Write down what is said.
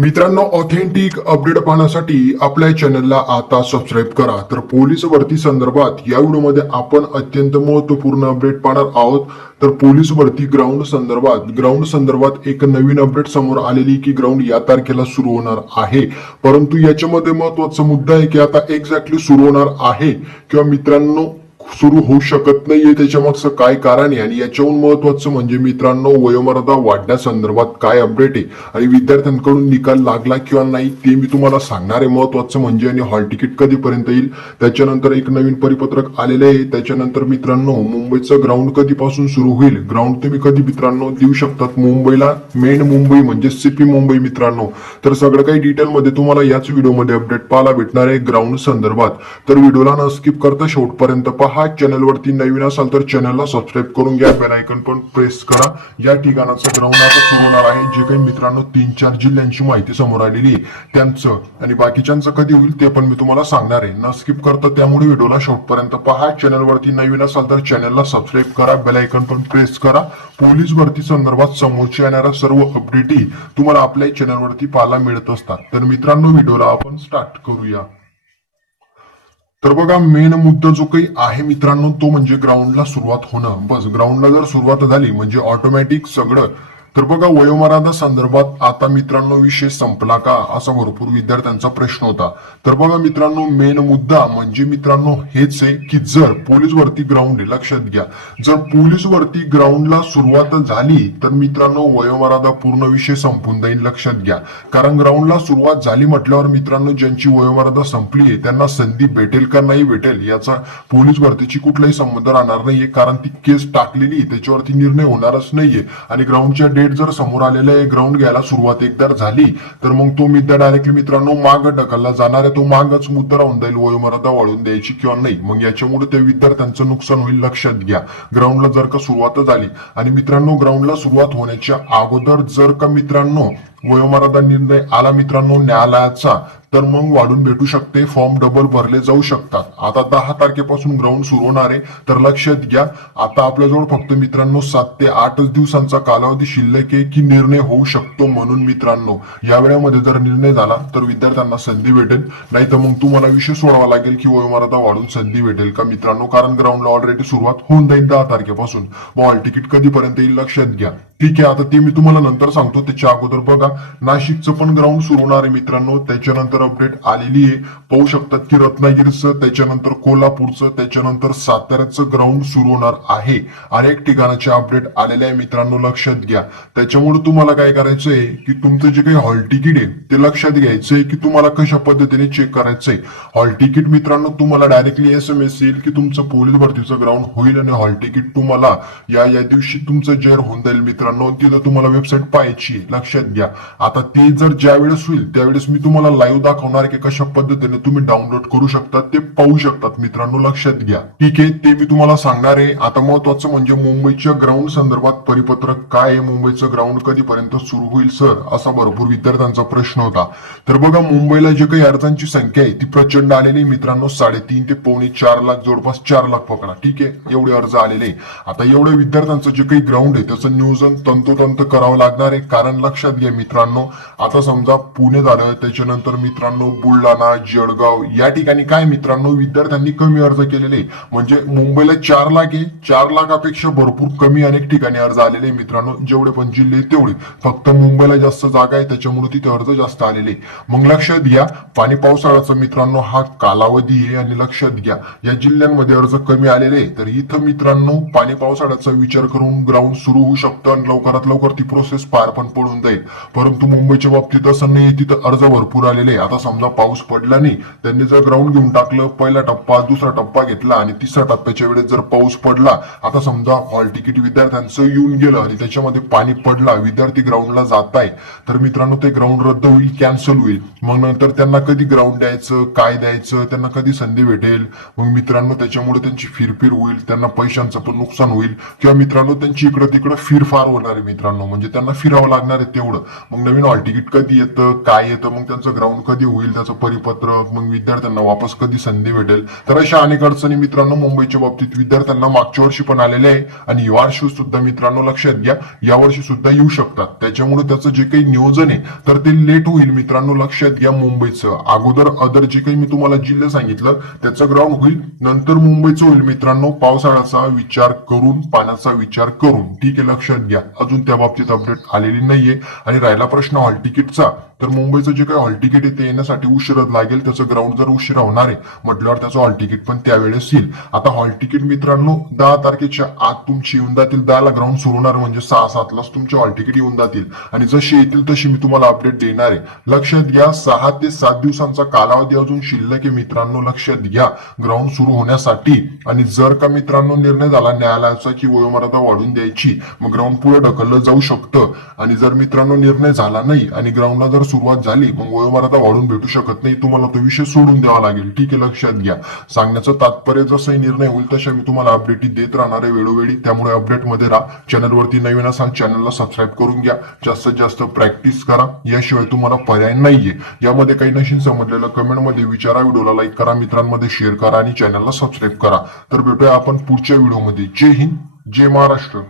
मित्रांनो, authentic update पाहण्यासाठी आपल्या चॅनलला आता सबस्क्राईब करा. तर पोलीस भरती संदर्भात या व्हिडिओमध्ये आपण अत्यंत महत्त्वपूर्ण अपडेट पाहणार आहोत. तर पोलीस भरती ग्राउंड संदर्भात एक नवीन अपडेट समोर आलेली की ग्राउंड या तारखेला सुरू होणार आहे. परंतु याच्यामध्ये महत्त्वाचा मुद्दा आहे की आता एक्झॅक्टली सुरू होणार आहे किंवा मित्रांनो सुरू होऊ शकत नाहीये, त्याच्या मागचं काय कारण आहे आणि याच्याहून महत्वाचं म्हणजे मित्रांनो वयोमर्यादा वाढण्यासंदर्भात काय अपडेट आहे आणि विद्यार्थ्यांकडून निकाल लागला किंवा नाही ते मी तुम्हाला सांगणार आहे. महत्वाचं म्हणजे आणि हॉल तिकीट कधीपर्यंत येईल, त्याच्यानंतर एक नवीन परिपत्रक आलेले आहे. त्याच्यानंतर मित्रांनो मुंबईचं ग्राउंड कधीपासून सुरू होईल, ग्राउंड तुम्ही कधी मित्रांनो देऊ शकतात मुंबईला, मेन मुंबई म्हणजे सीपी मुंबई मित्रांनो. तर सगळं काही डिटेलमध्ये तुम्हाला याच व्हिडिओमध्ये अपडेट पाहायला भेटणार आहे ग्राउंड संदर्भात. तर व्हिडिओला न स्किप करता शेवटपर्यंत पहा. चॅनलवरती नवीन असाल तर चॅनलला सबस्क्राईब करून घ्या, बेल आयकॉन पण प्रेस करा. या ठिकाणाचं ग्राउंड आता सुरू होणार आहे. जे काही मित्रांनो 3-4 जिल्ह्यांची माहिती समोर आलेली त्यांचं आणि बाकीच्यांचं कधी होईल ते पण मी तुम्हाला सांगणार आहे. न स्किप करता त्यामुळे व्हिडिओला शेवटपर्यंत पहा. चॅनलवरती नवीन असाल तर चॅनलला सबस्क्राईब करा, बेल आयकॉन पण प्रेस करा. पोलीस भरती संदर्भात समोरच्या येणाऱ्या सर्व अपडेटही तुम्हाला आपल्या चॅनलवरती पाहायला मिळत असतात. तर मित्रांनो व्हिडिओला आपण स्टार्ट करूया. तर बघा, मेन मुद्दा जो काही आहे मित्रांनो तो म्हणजे ग्राउंडला सुरुवात होणं. बस ग्राउंडला जर सुरुवात झाली म्हणजे ऑटोमॅटिक सगळं. तर बघा, वयोमर्यादा संदर्भात आता मित्रांनो विषय संपला का असा भरपूर विद्यार्थ्यांचा प्रश्न होता. तर बघा मित्रांनो, मेन मुद्दा म्हणजे मित्रांनो हेच आहे की जर पोलीस भरती ग्राउंड लक्षात घ्या, जर पोलीस भरती ग्राउंडला सुरुवात झाली तर मित्रांनो वयोमर्यादा पूर्ण विषय संपून जाईल, लक्षात घ्या. कारण ग्राउंडला सुरुवात झाली म्हटल्यावर मित्रांनो ज्यांची वयोमर्यादा संपली आहे त्यांना संधी भेटेल का नाही भेटेल याचा पोलीस भरतीची कुठलाही संबंध राहणार नाहीये. कारण ती केस टाकलेली त्याच्यावरती निर्णय होणारच नाहीये आणि ग्राउंडच्या डेट जर समोर आलेला आहे, ग्राउंड घ्यायला सुरुवात एकदा झाली तर मग तो मुद्दा डायरेक्टली मित्रांनो माग ढकलला जाणार आहे. तो मागच मुद्दा राहून जाईल वयोमर्यादा वाढून द्यायची किंवा नाही. मग याच्यामुळे त्या विद्यार्थ्यांचं नुकसान होईल, लक्षात घ्या. ग्राउंडला जर का सुरुवात झाली आणि मित्रांनो ग्राउंडला सुरुवात होण्याच्या अगोदर जर का मित्रांनो वयोमर्यादा निर्णय आला मित्रांनो न्यायालयाचा तर मग वाढून भेटू शकते, फॉर्म डबल भरले जाऊ शकतात. आता 10 तारखेपासून ग्राउंड सुरू होणार आहे. तर लक्षात घ्या, आता आपल्याजवळ फक्त मित्रांनो 7 ते 8 दिवसांचा कालावधी शिल्लक आहे की निर्णय होऊ शकतो. म्हणून मित्रांनो या वेळेमध्ये जर निर्णय झाला तर विद्यार्थ्यांना संधी भेटेल, नाही तर मग तुम्हाला विषय सोडावा लागेल की वयोमर्यादा वाढून संधी भेटेल का मित्रांनो. कारण ग्राउंडला ऑलरेडी सुरुवात होऊन जाईल 10 तारखेपासून. हॉल तिकीट कधीपर्यंत येईल लक्षात घ्या. ठीक आहे, आता ते मी तुम्हाला नंतर सांगतो. त्याच्या अगोदर बघा, नाशिकचं पण ग्राउंड सुरू होणार आहे मित्रांनो. त्याच्यानंतर अपडेट आलेली आहे, पाहू शकतात की रत्नागिरीचं, त्याच्यानंतर कोल्हापूरचं, त्याच्यानंतर साताऱ्याचं ग्राउंड सुरू होणार आहे. अनेक ठिकाणाचे अपडेट आलेले आहे मित्रांनो, लक्षात घ्या. त्याच्यामुळे तुम्हाला काय करायचंय की तुमचं जे काही हॉल तिकीट आहे ते लक्षात घ्यायचंय की तुम्हाला कशा पद्धतीने चेक करायचंय. हॉल तिकीट मित्रांनो तुम्हाला डायरेक्टली SMS येईल की तुमचं पोलीस भरतीचं ग्राउंड होईल आणि हॉल तिकीट तुम्हाला या दिवशी तुमचं जाहीर होऊन जाईल मित्रांनो. तिथं तुम्हाला वेबसाईट पाहायची आहे, लक्षात घ्या. आता ते जर ज्या वेळेस होईल त्यावेळेस मी तुम्हाला लाईव्ह दाखवणार की कशा पद्धतीने तुम्ही डाउनलोड करू शकता, ते पाहू शकतात मित्रांनो, लक्षात घ्या. ठीक आहे, ते मी तुम्हाला सांगणार आहे. आता महत्वाचं म्हणजे मुंबईच्या ग्राउंड संदर्भात परिपत्रक काय आहे, मुंबईचं ग्राउंड कधीपर्यंत सुरू होईल सर असा भरपूर विद्यार्थ्यांचा प्रश्न होता. तर बघा, मुंबईला जे काही अर्जांची संख्या आहे ती प्रचंड आलेली मित्रांनो. 3.5 ते 4.25 लाख, जवळपास 4 लाख पकडा. ठीक आहे, एवढे अर्ज आलेले. आता एवढ्या विद्यार्थ्यांचं जे काही ग्राउंड आहे त्याचं नियोजन तंतोतंत करावं लागणार आहे. कारण लक्षात घ्या मित्रांनो, आता समजा पुणे झालं, त्याच्यानंतर मित्रांनो बुलढाणा, जळगाव या ठिकाणी काय मित्रांनो विद्यार्थ्यांनी कमी अर्ज केलेले. म्हणजे मुंबईला 4 लाख आहे, 4 लाखापेक्षा भरपूर कमी अनेक ठिकाणी अर्ज आलेले मित्रांनो. जेवढे पण जिल्हे तेवढे, फक्त मुंबईला जास्त जागा आहे त्याच्यामुळे तिथे अर्ज जास्त आलेले. मग लक्षात घ्या, पाणी पावसाळ्याचा मित्रांनो हा कालावधी आहे आणि लक्षात घ्या या जिल्ह्यांमध्ये अर्ज कमी आलेले तर इथं मित्रांनो पाणी पावसाळ्याचा विचार करून ग्राउंड सुरू होऊ शकतं आणि लवकरात लवकर ती प्रोसेस पार पण पडून जाईल. परंतु मुंबईच्या बाबतीत असं नाही, तिथं अर्ज भरपूर आलेले. आता समजा पाऊस पडला नाही, त्यांनी जर ग्राउंड घेऊन टाकलं, पहिला टप्पा दुसरा टप्पा घेतला आणि तिसऱ्या टप्प्याच्या वेळेस जर पाऊस पडला, आता समजा हॉल तिकीट विद्यार्थ्यांचं येऊन गेलं आणि त्याच्यामध्ये पाणी पडला, विद्यार्थी ग्राउंडला जात आहे तर मित्रांनो ते ग्राउंड रद्द होईल, कॅन्सल होईल. मग नंतर त्यांना कधी ग्राउंड द्यायचं, काय द्यायचं, त्यांना कधी संधी भेटेल. मग मित्रांनो त्याच्यामुळे त्यांची फिरफिर होईल, त्यांना पैशांचं पण नुकसान होईल किंवा मित्रांनो त्यांची इकडं तिकडं फिरफार होणार आहे मित्रांनो. म्हणजे त्यांना फिरावं लागणार आहे तेवढं. मग नवीन हॉल तिकीट कधी येतं, काय येतं, मग त्यांचं ग्राउंड कधी होईल, त्याचं परिपत्रक, मग विद्यार्थ्यांना वापस कधी संधी भेटेल. तर अशा अनेक अडचणी मित्रांनो मुंबईच्या बाबतीत विद्यार्थ्यांना मागच्या वर्षी पण आलेल्या आहे आणि यावर्षी सुद्धा मित्रांनो लक्षात घ्या, यावर्षी सुद्धा येऊ शकतात. त्याच्यामुळे त्याचं जे काही नियोजन आहे तर ते लेट होईल मित्रांनो, लक्षात घ्या. मुंबईचं अगोदर अदर जे काही मी तुम्हाला जिल्हे सांगितलं त्याचं ग्राउंड होईल, नंतर मुंबईचं होईल मित्रांनो, पावसाळ्याचा विचार करून, पाण्याचा विचार करून. ठीक आहे, लक्षात घ्या. अजून त्या बाबतीत अपडेट आलेली नाहीये. आणि राहिला प्रश्न हॉल तिकीटचा, तर मुंबईचं जे काही हॉल तिकीट आहे ते येण्यासाठी उशीर लागेल. त्याचं ग्राउंड जर उशिरा होणार आहे म्हटल्यावर त्याचं हॉल तिकीट पण त्यावेळेस येईल. आता हॉल तिकीट मित्रांनो 10 तारखेच्या आत तुमची येऊन जातील. 10 ला ग्राउंड सुरू होणार म्हणजे 6-7 तुमचे हॉल तिकीट येऊन जातील आणि जशी येतील तशी मी तुम्हाला अपडेट देणार आहे. लक्षात घ्या, 6 ते 7 दिवसांचा कालावधी अजून शिल्लक आहे मित्रांनो, लक्षात घ्या, ग्राउंड सुरू होण्यासाठी. आणि जर का मित्रांनो निर्णय झाला न्यायालयाचा की वयोमर्यादा वाढून द्यायची, मग ग्राउंड पुढे ढकललं जाऊ शकतं. आणि जर मित्रांनो निर्णय झाला नाही आणि ग्राउंडला जर सुरुवात झाली, मग वयोमर्यादा वाढून भेटू शकत नाही, तुम्हाला तो विषय सोडून द्यावा लागेल. ठीक आहे, लक्षात घ्या. सांगण्याचं तात्पर्य जसंही निर्णय होईल तशा मी तुम्हाला अपडेट देत राहणार आहे वेळोवेळी. त्यामुळे अपडेटमध्ये राहा. चॅनलवरती नवीन असाल चॅनलला सबस्क्राईब करून घ्या. जास्तीत जास्त प्रॅक्टिस करा, याशिवाय तुम्हाला पर्याय नाहीये. यामध्ये काही नशीन समजलेलं कमेंटमध्ये विचारा, व्हिडिओला लाईक करा, मित्रांमध्ये शेअर करा आणि चॅनलला सबस्क्राईब करा. तर भेटूया आपण पुढच्या व्हिडिओमध्ये. जय हिंद, जय महाराष्ट्र.